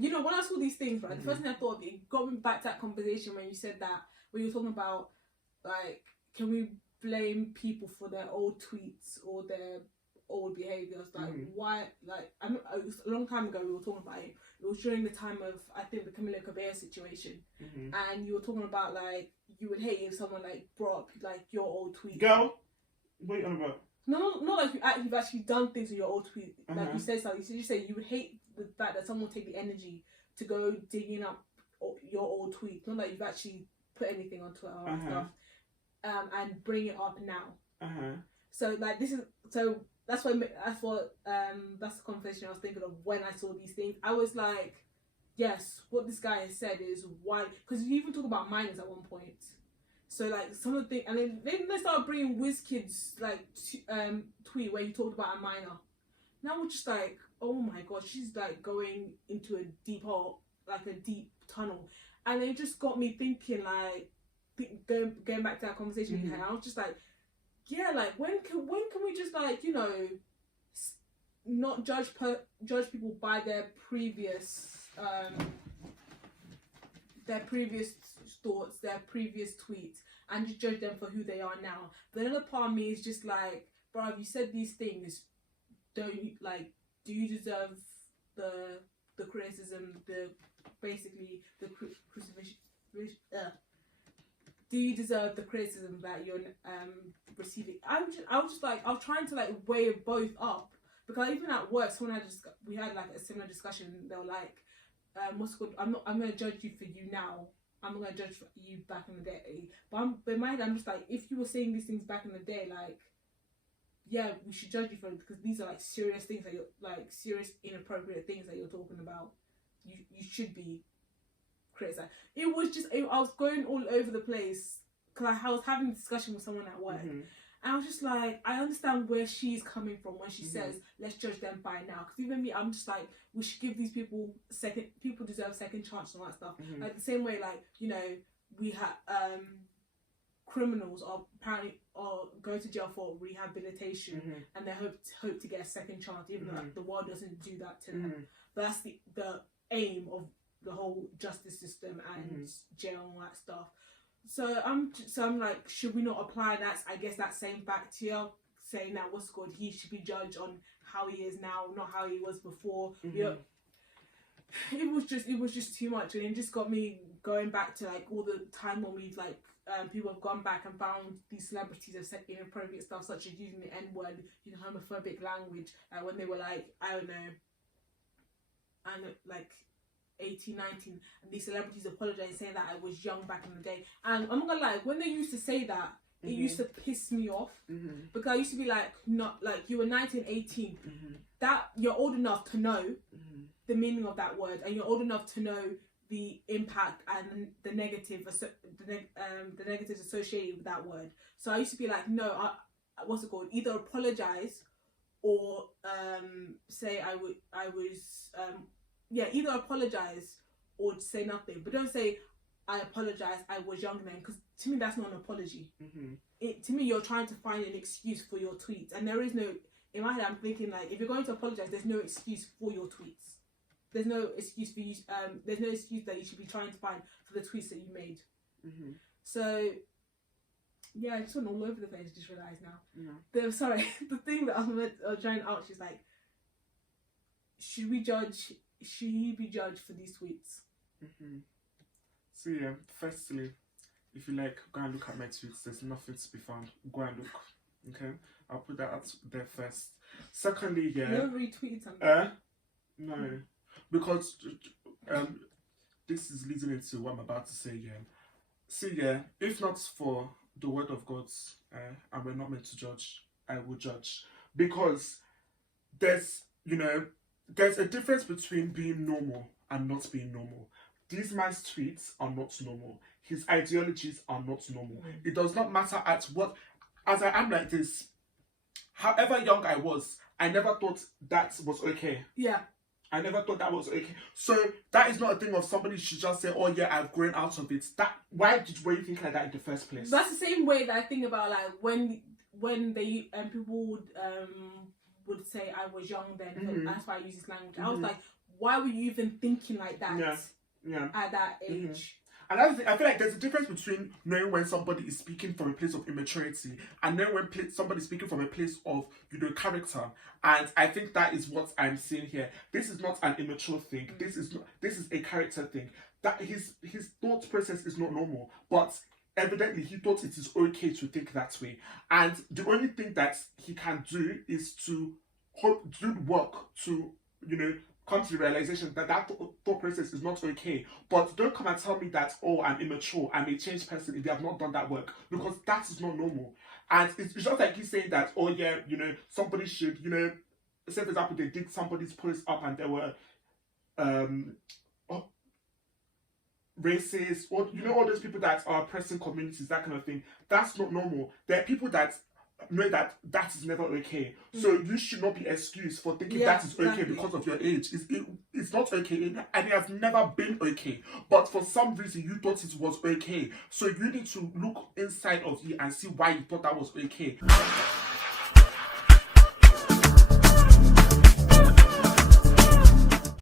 you know, when I saw these things, right, the first thing I thought, it got me back to that conversation when you said that, when you were talking about, like, can we blame people for their old tweets or their old behaviours? Like, why, like, it was a long time ago we were talking about it. It was during the time of, I think, the Camila Cabello situation. And you were talking about, like, you would hate if someone, like, brought up, like, your old tweet. Girl, what are you on about? No, not like you've actually done things with your old tweet. Like, you said something. You said you would hate the fact that someone would take the energy to go digging up your old tweet. Not that you've actually put anything on Twitter and stuff. And bring it up now. So, like, this is... So, that's the conversation I was thinking of when I saw these things. I was like, yes, what this guy has said is why... Because you even talk about minors at one point. So, like, some of the things... And then they started bringing WizKid's, like, tweet where he talked about a minor. Now we're just like, oh my god, she's, like, going into a deep hole, like a deep tunnel. And it just got me thinking, like, going back to that conversation we had, I was just like, yeah, like, when can we just, like, you know, not judge people by their previous thoughts, their previous tweets, and just judge them for who they are now. But another part of me is just like, bro, if you said these things, do you deserve the criticism, crucifixion? Do you deserve the criticism that you're receiving? I was trying to, like, weigh both up, because even at work, we had like a similar discussion. They were like, what's good? I'm gonna judge you for you now. I'm not gonna judge you back in the day. But in my head, I'm just like, if you were saying these things back in the day, like, yeah, we should judge you for it, because these are, like, serious things that you're, like, serious inappropriate things that you're talking about. You should be criticized. It was just, I was going all over the place, because I was having a discussion with someone at work, and I was just like, I understand where she's coming from when she says, let's judge them by now. Because even me, I'm just like, we should give these people deserve second chance and all that stuff. Like, the same way, like, you know, we have criminals are apparently going to jail for rehabilitation, and they hope to get a second chance, even though, like, the world doesn't do that to them. But that's the aim of the whole justice system and jail and all that stuff. So I'm like, should we not apply that same fact here, saying that what's called, he should be judged on how he is now, not how he was before. Yeah, it was just too much, and it just got me going back to, like, all the time when we've, like, people have gone back and found these celebrities have said inappropriate stuff, such as using the N-word, homophobic language, when they were, like, I don't know, like 18, 19, and these celebrities apologise, saying that I was young back in the day. And I'm not gonna lie, when they used to say that, it used to piss me off, because I used to be like, not like, you were 19, 18, that you're old enough to know the meaning of that word, and you're old enough to know the impact and the negatives associated with that word. So I used to be like, no, what's it called? Either apologise or say either apologise or say nothing. But don't say, I apologise, I was young then, because to me that's not an apology. To me, you're trying to find an excuse for your tweets, and there is no. In my head, I'm thinking, like, if you're going to apologise, there's no excuse for your tweets. There's no excuse for you. There's no excuse that you should be trying to find for the tweets that you made. So, yeah, I just went all over the place. I just realised now. The thing that I was trying to ask is, like, should he be judged for these tweets? So yeah, firstly, if you like, go and look at my tweets. There's nothing to be found. Go and look. Okay, I'll put that out there first. Secondly, yeah. You never retweeted something. No, because this is leading into what I'm about to say. Yeah. See, yeah, if not for the word of God, and we're not meant to judge, I will judge, because there's a difference between being normal and not being normal. This man's tweets are not normal. His ideologies are not normal. It does not matter as I am like this, however young I was, I never thought that was okay. Yeah. I never thought that was okay. So that is not a thing of somebody should just say, oh yeah, I've grown out of it. Were you think like that in the first place? That's the same way that I think about, like, when they people would say I was young then, so that's why I use this language. I was like, why were you even thinking like that at that age? Another thing, I feel like there's a difference between knowing when somebody is speaking from a place of immaturity and knowing when somebody is speaking from a place of, character. And I think that is what I'm seeing here. This is not an immature thing. This is a character thing. That his thought process is not normal, but evidently he thought it is okay to think that way. And the only thing that he can do is to do work to, come to the realization that thought process is not okay. But don't come and tell me that, oh, I'm immature, I'm a changed person if you have not done that work, because that is not normal. And it's just like he's saying that, oh yeah, somebody should, say for example, they did somebody's post up and there were racist, or all those people that are oppressing communities, that kind of thing. That's not normal. There are people that know that is never okay. So you should not be excused for thinking that is okay because of your age. It's not okay, and it has never been okay. But for some reason you thought it was okay. So you need to look inside of you and see why you thought that was okay.